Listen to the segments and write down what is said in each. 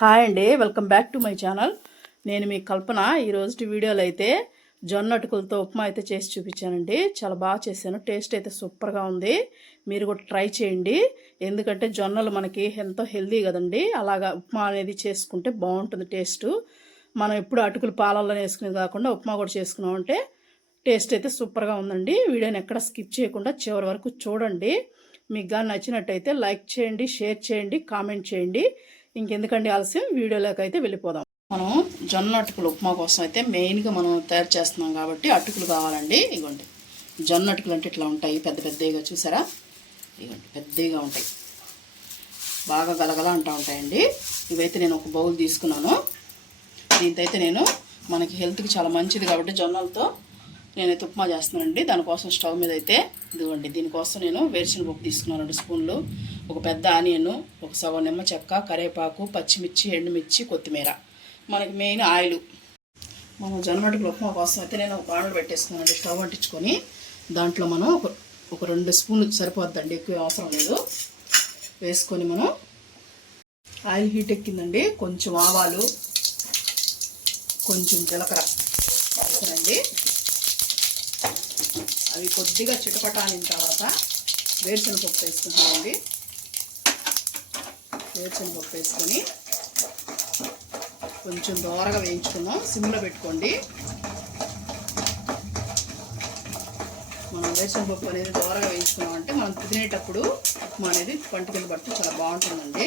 Hi అండి welcome back to my channel నేను మీ కల్పన. ఈరోజు వీడియోలో అయితే జొన్న అటుకులతో ఉప్మా అయితే చేసి చూపించానండి. చాలా బాగా చేశాను. టేస్ట్ అయితే సూపర్గా ఉంది. మీరు కూడా ట్రై చేయండి. ఎందుకంటే జొన్నలు మనకి ఎంతో హెల్దీ కదండి. అలాగా ఉప్మా అనేది చేసుకుంటే బాగుంటుంది టేస్ట్. మనం ఎప్పుడు అటుకులు పాలల్లో వేసుకునేది కాకుండా ఉప్మా కూడా చేసుకున్నామంటే టేస్ట్ అయితే సూపర్గా ఉందండి. వీడియోని ఎక్కడ స్కిప్ చేయకుండా చివరి వరకు చూడండి. మీకు కానీ నచ్చినట్టయితే లైక్ చేయండి షేర్ చేయండి కామెంట్ చేయండి. ఇంకెందుకండి ఆలస్యం? వీడియోలోకి అయితే వెళ్ళిపోదాం. మనం జొన్న అటుకులు ఉప్మా కోసం అయితే మెయిన్గా మనం తయారు చేస్తున్నాం కాబట్టి అటుకులు కావాలండి. ఇగోండి. జొన్న అటుకులు అంటే ఇట్లా ఉంటాయి. పెద్ద పెద్దగా చూసారా? ఇగోండి. పెద్దగా ఉంటాయి. బాగా గలగల అంటూ ఉంటాయండి. ఇవైతే నేను ఒక బౌల్ తీసుకున్నాను. దీంతో అయితే నేను మనకి హెల్త్కి చాలా మంచిది కాబట్టి జొన్నలతో నేనైతే ఉప్మా చేస్తున్నానండి. దానికోసం స్టవ్ మీద అయితే ఇదిగోండి దీనికోసం నేను వేరుశనగపప్పు తీసుకున్నాను రెండు స్పూన్లు. ఒక పెద్ద ఆనియన్ ఒక సగం నిమ్మ చెక్క కరివేపాకు పచ్చిమిర్చి ఎండుమిర్చి కొత్తిమీర. మనకి మెయిన్ ఆయిల్. మనం జొన్నటికి ఉప్మా కోసం అయితే నేను ఒక బాణలు పెట్టేసుకున్నానండి స్టవ్ అంటించుకొని. దాంట్లో మనం ఒక ఒక రెండు స్పూన్లు సరిపోద్దండి ఎక్కువ అవసరం లేదు. వేసుకొని మనం ఆయిల్ హీట్ ఎక్కిందండి. కొంచెం ఆవాలు కొంచెం జీలకర్ర వేసానండి అవి కొద్దిగా చిటపటానిన తర్వాత వేరుశనగపప్పు వేసుకుంటామండి వేరుశనగపప్పు వేసుకొని కొంచెం దోరగా వేయించుకుందాం. సిమ్లో పెట్టుకోండి. మనం వేరుశనగ పప్పు అనేది దోరగా వేయించుకున్నాం అంటే మనం తినేటప్పుడు ఉప్మా అనేది పంట కింద పడితే చాలా బాగుంటుందండి.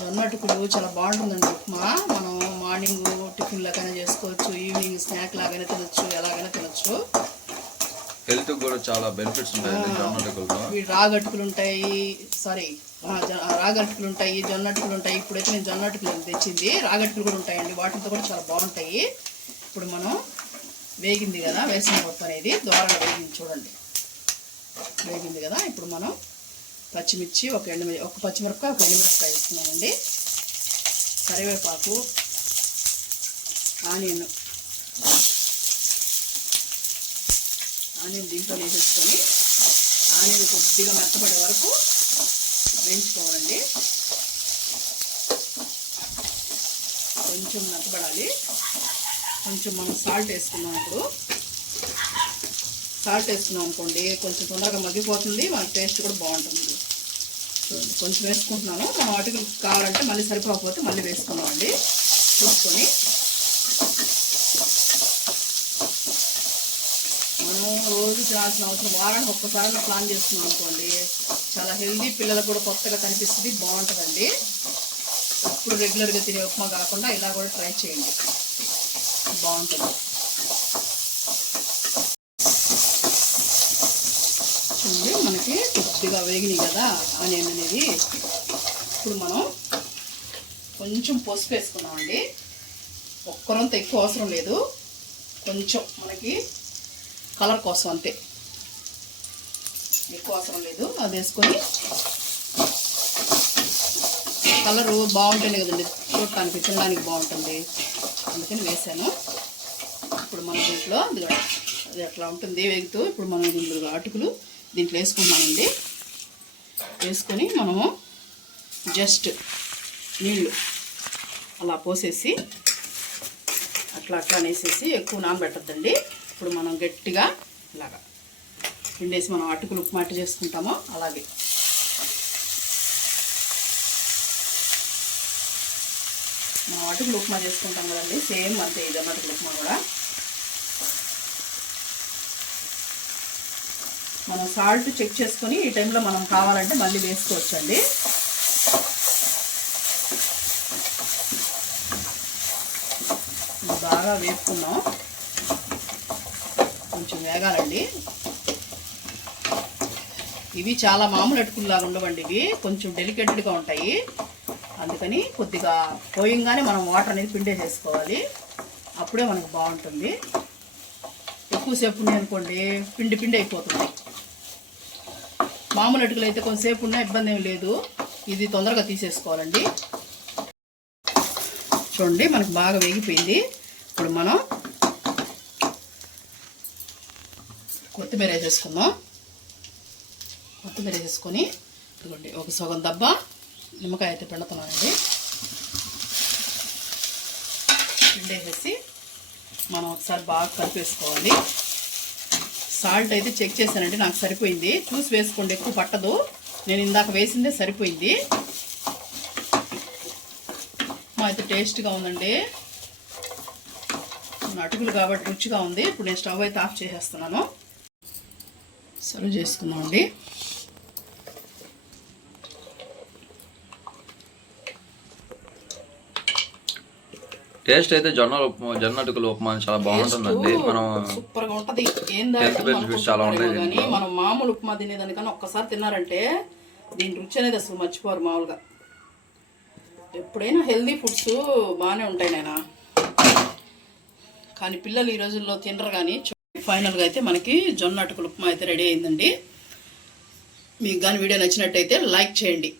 జొన్న అటుకులు చాలా బాగుంటుందండి ఉప్మా. మనం మార్నింగ్ టిఫిన్ లాగానే చేసుకోవచ్చు ఈవినింగ్ స్నాక్ లాగానే తినొచ్చు ఎలాగైనా తినొచ్చు. హెల్త్ కూడా చాలా బెనిఫిట్స్ ఇవి రాగట్టుకులు ఉంటాయి సారీ రాగట్టుకులు ఉంటాయి జొన్న అటుకులు ఉంటాయి ఇప్పుడైతే నేను జొన్న అటుకులు తెచ్చింది రాగట్టుకులు కూడా ఉంటాయండి వాటితో కూడా చాలా బాగుంటాయి. ఇప్పుడు మనం వేగింది కదా వేసిన పప్పు అనేది దోరగా వేగింది చూడండి. వేగింది కదా ఇప్పుడు మనం పచ్చిమిర్చి ఒక ఎండు ఒక పచ్చిమిరపకాయ ఒక ఎండుమిరపకాయ వేస్తున్నామండి కరివేపాకు ఆనియన్ ఆనియన్ దీంట్లో వేసేసుకొని ఆనియన్ కొద్దిగా మెత్తపడే వరకు వేయించుకోవాలండి. కొంచెం మెత్తపడాలి. కొంచెం మనం సాల్ట్ వేసుకున్నాం ఇప్పుడు. సాల్ట్ వేసుకున్నాం అనుకోండి కొంచెం తొందరగా మగ్గిపోతుంది మన టేస్ట్ కూడా బాగుంటుంది. కొంచెం వేసుకుంటున్నాను. మనం వాటికి కావాలంటే మళ్ళీ సరిపోకపోతే మళ్ళీ వేసుకున్నామండి చూసుకొని. మనం రోజు తినాల్సిన అవసరం. వారానికి ఒక్కసారి ప్లాన్ చేస్తున్నాం అనుకోండి చాలా హెల్దీ పిల్లలకు కూడా కొత్తగా కనిపిస్తుంది బాగుంటుందండి. ఇప్పుడు రెగ్యులర్గా తినే ఉప్మా కాకుండా ఇలా కూడా ట్రై చేయండి. బాగుంటుంది చూడండి మనకి కొద్దిగా వేగినాయి కదా ఆనియన్ అనేది. ఇప్పుడు మనం కొంచెం పసుపు వేసుకున్నామండి ఒక్కరంత ఎక్కువ అవసరం లేదు. కొంచెం మనకి కలర్ కోసం అంతే. ఎక్కువ అవసరం లేదు. అది వేసుకొని కలరు బాగుంటుంది కదండి. చూడటానికి తినడానికి బాగుంటుంది. అందుకని వేసాను. ఇప్పుడు మన దీంట్లో అది అది అట్లా ఉంటుంది వేగుతూ. ఇప్పుడు మనం దీంట్లో అటుకులు దీంట్లో వేసుకుంటామండి వేసుకొని మనము జస్ట్ నీళ్ళు అలా పోసేసి అట్లా అట్లా అనేసేసి ఎక్కువ నానబెట్టద్దండి. ఇప్పుడు మనం గట్టిగా ఇలాగా పిండేసి మనం అటుకులు ఉప్మా చేసుకుంటామో అలాగే. మనం అటుకులు ఉప్మా చేసుకుంటాం కదండి సేమ్ అంతే ఇది అటుకులు ఉప్మా కూడా. మనం సాల్ట్ చెక్ చేసుకొని ఈ టైంలో మనం కావాలంటే మళ్ళీ వేసుకోవచ్చండి. బాగా వేసుకున్నాం కొంచెం వేగాలండి. ఇవి చాలా మామూలు అటుకుల్లాగా ఉండవండి ఇవి. కొంచెం డెలికేటెడ్గా ఉంటాయి. అందుకని కొద్దిగా పోయంగానే మనం వాటర్ అనేది పిండేసేసుకోవాలి అప్పుడే మనకు బాగుంటుంది. ఎక్కువసేపు ఉన్నాయి అనుకోండి పిండి పిండి అయిపోతుంది. మామూలు అటుకులు అయితే కొంతసేపు ఉన్నా ఇబ్బంది ఏం లేదు. ఇది తొందరగా తీసేసుకోవాలండి. చూడండి మనకు బాగా వేగిపోయింది. ఇప్పుడు మనం కొత్తిమీర వేసేసుకుందాం. కొత్తిమీర వేసేసుకొని ఇదిగోండి ఒక సగం దబ్బ నిమ్మకాయ అయితే పెడుతున్నానండి. పిండి వేసేసి మనం ఒకసారి బాగా కలిపేసుకోవాలి. సాల్ట్ అయితే చెక్ చేశానండి నాకు సరిపోయింది. చూసి వేసుకోండి ఎక్కువ పట్టదు. నేను ఇందాక వేసిందే సరిపోయింది. మా అయితే టేస్ట్గా ఉందండి. అటుకులు కాబట్టి రుచిగా ఉంది. ఇప్పుడు నేను స్టవ్ అయితే ఆఫ్ చేసేస్తున్నాను. సర్వ్ చేసుకుందామండి. టేస్ట్ అయితే జొన్న ఉప్మా జొన్న అటుకులు ఉప్మా చాలా బాగుంటుందండి. మనం సూపర్గా ఉంటది ఏం Health benefits చాలా ఉంటాయి కానీ. మనం మామూలు ఉప్మా తినేదానికన్నా ఒక్కసారి తిన్నారంటే దీని రుచి అనేది అసలు మర్చిపోరు మామూలుగా. ఎప్పుడైనా హెల్దీ ఫుడ్స్ బాగానే ఉంటాయి నాయనా. కానీ పిల్లలు ఈ రోజుల్లో తినరు కానీ ఫైనల్గా అయితే మనకి జొన్న అటుకులు ఉప్మా అయితే రెడీ అయిందండి. మీకు కానీ వీడియో నచ్చినట్టయితే లైక్ చేయండి.